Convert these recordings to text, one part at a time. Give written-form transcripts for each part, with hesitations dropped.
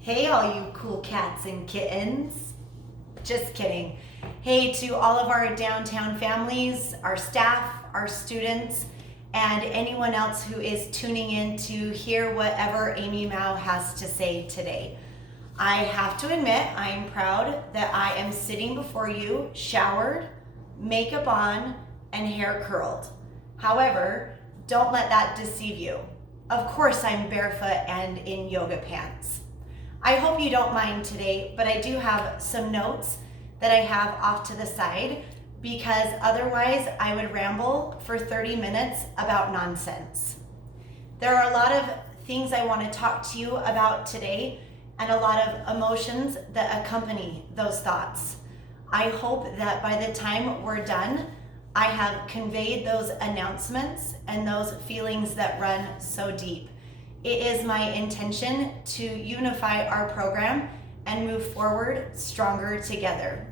Hey, all you cool cats and kittens. Just kidding. Hey, to all of our downtown families, our staff, our students, and anyone else who is tuning in to hear whatever Amy Mao has to say today. I have to admit, I am proud that I am sitting before you, showered, makeup on, and hair curled. However, don't let that deceive you. Of course, I'm barefoot and in yoga pants. I hope you don't mind today, but I do have some notes that I have off to the side because otherwise I would ramble for 30 minutes about nonsense. There are a lot of things I want to talk to you about today and a lot of emotions that accompany those thoughts. I hope that by the time we're done, I have conveyed those announcements and those feelings that run so deep. It is my intention to unify our program and move forward stronger together.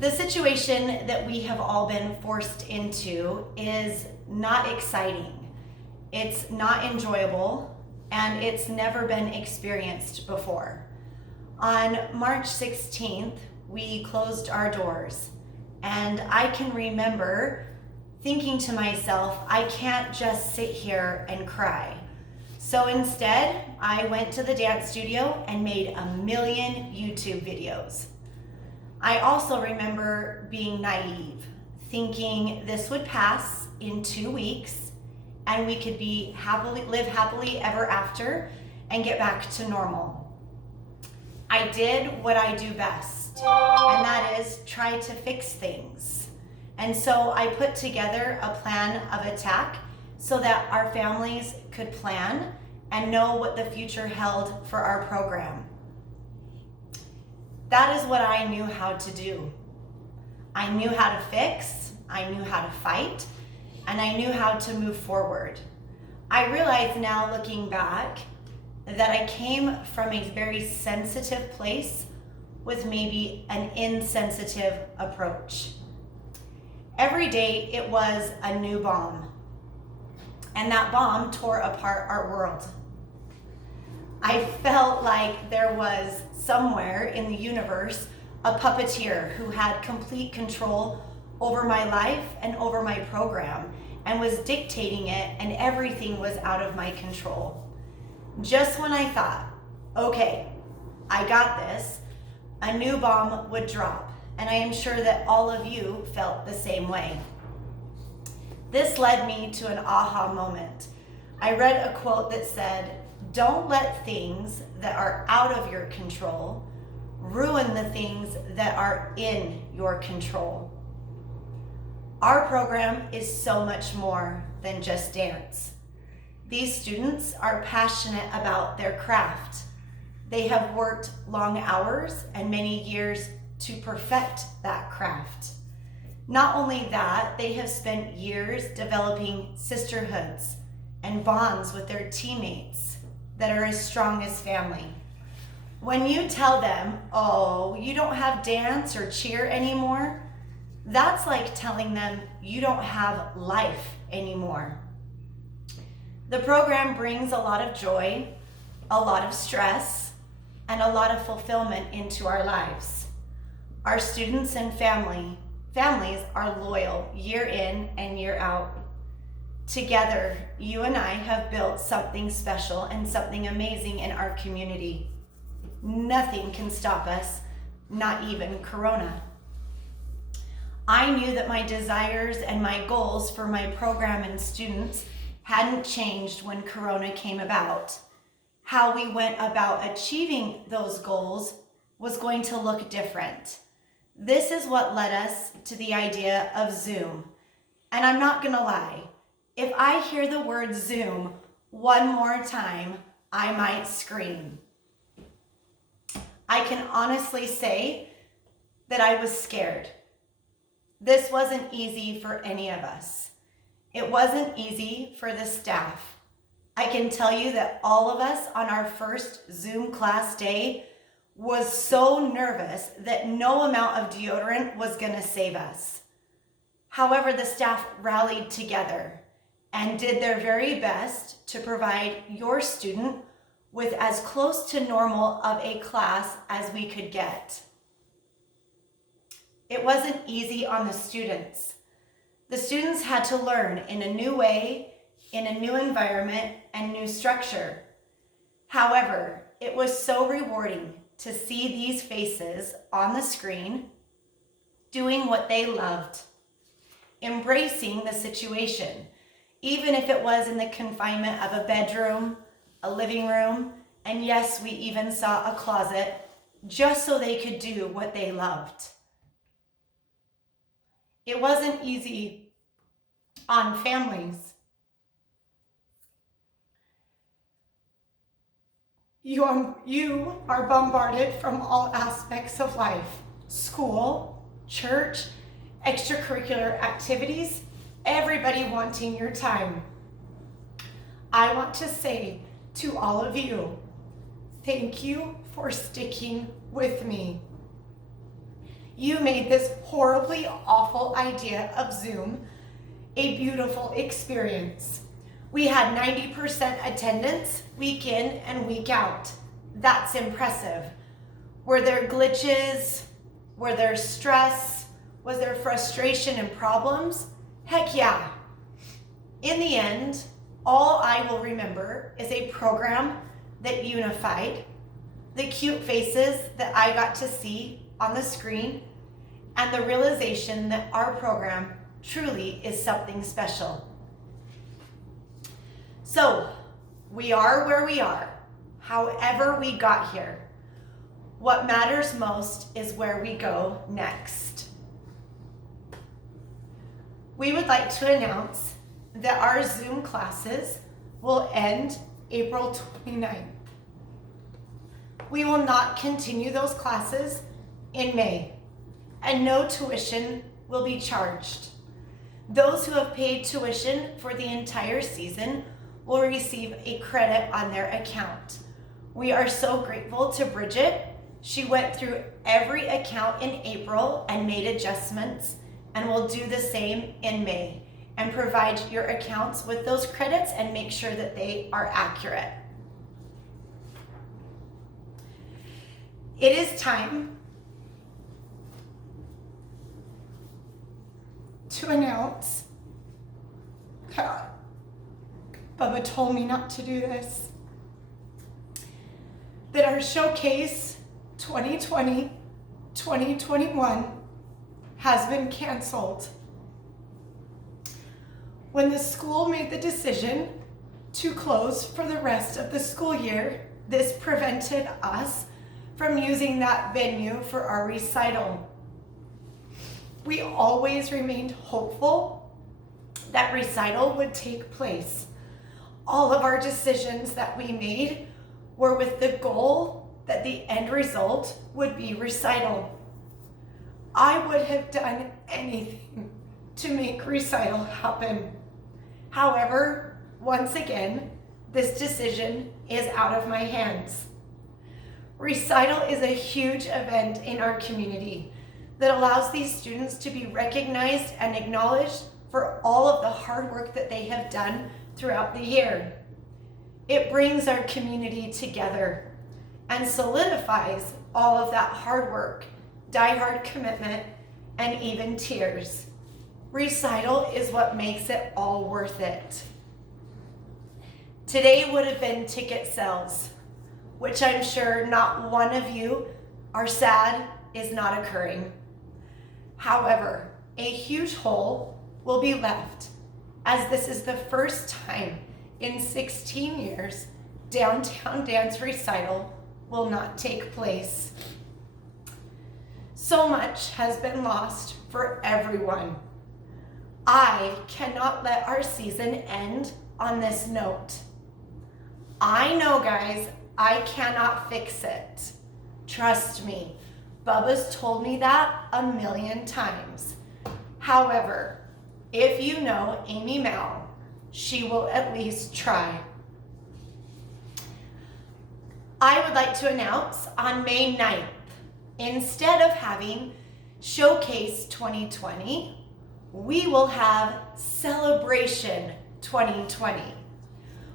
The situation that we have all been forced into is not exciting. It's not enjoyable, and it's never been experienced before. On March 16th, we closed our doors, and I can remember thinking to myself, I can't just sit here and cry. So instead, I went to the dance studio and made a million YouTube videos. I also remember being naive, thinking this would pass in 2 weeks and we could live happily ever after and get back to normal. I did what I do best, and that is try to fix things. And so I put together a plan of attack so that our families could plan and know what the future held for our program. That is what I knew how to do. I knew how to fix, I knew how to fight, and I knew how to move forward. I realize now, looking back, that I came from a very sensitive place with maybe an insensitive approach. Every day it was a new bomb, and that bomb tore apart our world. I felt like there was somewhere in the universe a puppeteer who had complete control over my life and over my program and was dictating it, and everything was out of my control. Just when I thought, okay, I got this, a new bomb would drop. And I am sure that all of you felt the same way. This led me to an aha moment. I read a quote that said, "Don't let things that are out of your control ruin the things that are in your control." Our program is so much more than just dance. These students are passionate about their craft. They have worked long hours and many years to perfect that craft. Not only that, they have spent years developing sisterhoods and bonds with their teammates that are as strong as family. When you tell them, oh, you don't have dance or cheer anymore, that's like telling them you don't have life anymore. The program brings a lot of joy, a lot of stress, and a lot of fulfillment into our lives. Our students and families are loyal year in and year out. Together, you and I have built something special and something amazing in our community. Nothing can stop us, not even Corona. I knew that my desires and my goals for my program and students hadn't changed when Corona came about. How we went about achieving those goals was going to look different. This is what led us to the idea of Zoom. And I'm not gonna lie, if I hear the word Zoom one more time, I might scream. I can honestly say that I was scared. This wasn't easy for any of us. It wasn't easy for the staff. I can tell you that all of us on our first Zoom class day was so nervous that no amount of deodorant was gonna save us. However, the staff rallied together and did their very best to provide your student with as close to normal of a class as we could get. It wasn't easy on the students. The students had to learn in a new way, in a new environment and new structure. However, it was so rewarding to see these faces on the screen doing what they loved, embracing the situation, even if it was in the confinement of a bedroom, a living room, and yes, we even saw a closet, just so they could do what they loved. It wasn't easy on families. You are bombarded from all aspects of life: school, church, extracurricular activities, everybody wanting your time. I want to say to all of you, thank you for sticking with me. You made this horribly awful idea of Zoom a beautiful experience. We had 90% attendance week in and week out. That's impressive. Were there glitches? Were there stress? Was there frustration and problems? Heck yeah. In the end, all I will remember is a program that unified, the cute faces that I got to see on the screen, and the realization that our program truly is something special. So, we are where we are, however we got here. What matters most is where we go next. We would like to announce that our Zoom classes will end April 29th. We will not continue those classes in May, and no tuition will be charged. Those who have paid tuition for the entire season will receive a credit on their account. We are so grateful to Bridget. She went through every account in April and made adjustments, and will do the same in May and provide your accounts with those credits and make sure that they are accurate. It is time to announce, Bubba told me not to do this, that our Showcase 2020-2021 has been canceled. When the school made the decision to close for the rest of the school year, this prevented us from using that venue for our recital. We always remained hopeful that recital would take place. All of our decisions that we made were with the goal that the end result would be recital. I would have done anything to make recital happen. However, once again, this decision is out of my hands. Recital is a huge event in our community that allows these students to be recognized and acknowledged for all of the hard work that they have done throughout the year. It brings our community together and solidifies all of that hard work, die-hard commitment, and even tears. Recital is what makes it all worth it. Today would have been ticket sales, which I'm sure not one of you are sad is not occurring. However, a huge hole will be left, as this is the first time in 16 years Downtown Dance Recital will not take place. So much has been lost for everyone. I cannot let our season end on this note. I know, guys, I cannot fix it. Trust me, Bubba's told me that a million times. However, if you know Amy Mal, she will at least try. I would like to announce on May 9th, instead of having Showcase 2020, we will have Celebration 2020.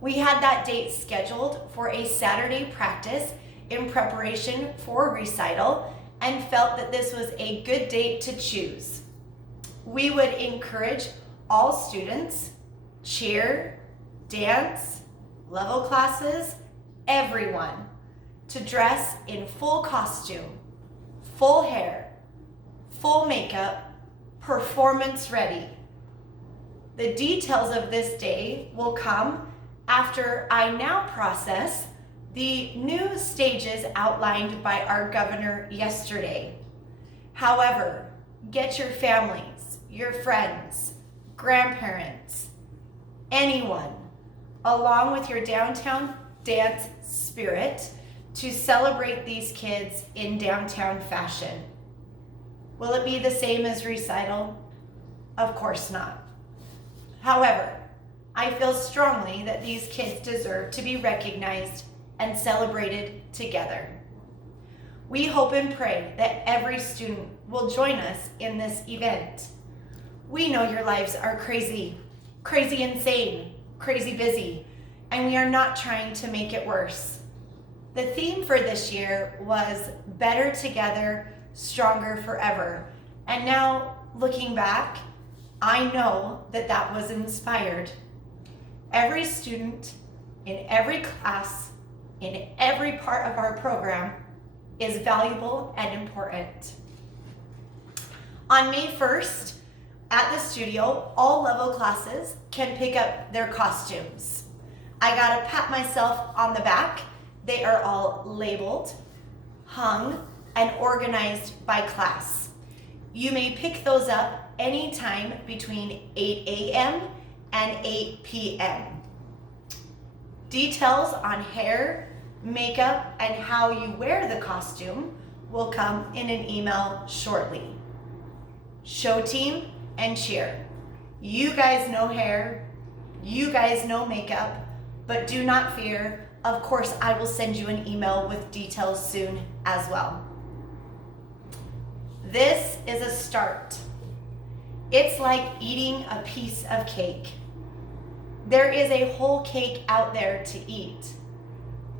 We had that date scheduled for a Saturday practice in preparation for recital and felt that this was a good date to choose. We would encourage all students, cheer, dance, level classes, everyone to dress in full costume, full hair, full makeup, performance ready. The details of this day will come after I now process the new stages outlined by our governor yesterday. However, get your families, your friends, grandparents, anyone, along with your downtown dance spirit to celebrate these kids in downtown fashion. Will it be the same as recital? Of course not. However, I feel strongly that these kids deserve to be recognized and celebrated together. We hope and pray that every student will join us in this event. We know your lives are crazy insane, crazy busy, and we are not trying to make it worse. The theme for this year was Better Together, Stronger Forever. And now, looking back, I know that that was inspired. Every student in every class, in every part of our program is valuable and important. On May 1st, at the studio, all level classes can pick up their costumes. I gotta pat myself on the back. They are all labeled, hung, and organized by class. You may pick those up anytime between 8 a.m. and 8 p.m. Details on hair, makeup, and how you wear the costume will come in an email shortly. Show team and cheer. You guys know hair, you guys know makeup, but do not fear. Of course, I will send you an email with details soon as well. This is a start. It's like eating a piece of cake. There is a whole cake out there to eat,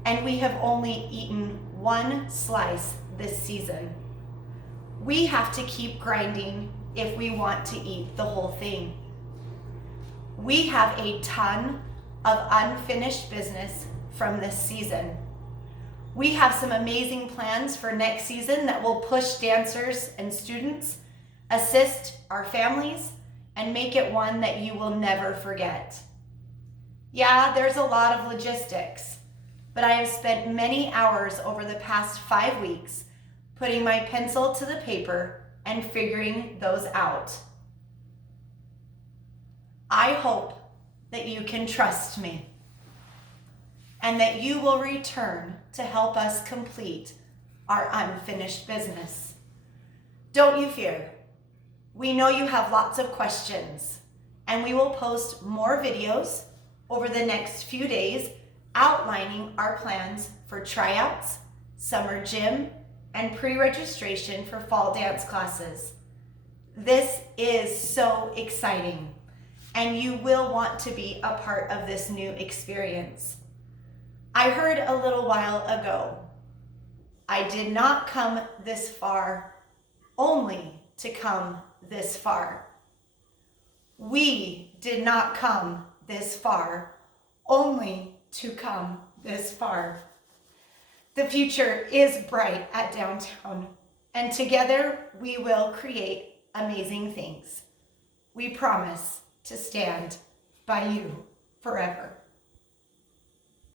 and we have only eaten one slice this season. We have to keep grinding if we want to eat the whole thing. We have a ton of unfinished business from this season. We have some amazing plans for next season that will push dancers and students, assist our families, and make it one that you will never forget. Yeah, there's a lot of logistics, but I have spent many hours over the past 5 weeks putting my pencil to the paper and figuring those out. I hope that you can trust me and that you will return to help us complete our unfinished business. Don't you fear. We know you have lots of questions, and we will post more videos over the next few days outlining our plans for tryouts, summer gym, and pre-registration for fall dance classes. This is so exciting, and you will want to be a part of this new experience. I heard a little while ago, I did not come this far only to come this far. We did not come this far only to come this far. The future is bright at downtown, and together we will create amazing things. We promise to stand by you forever.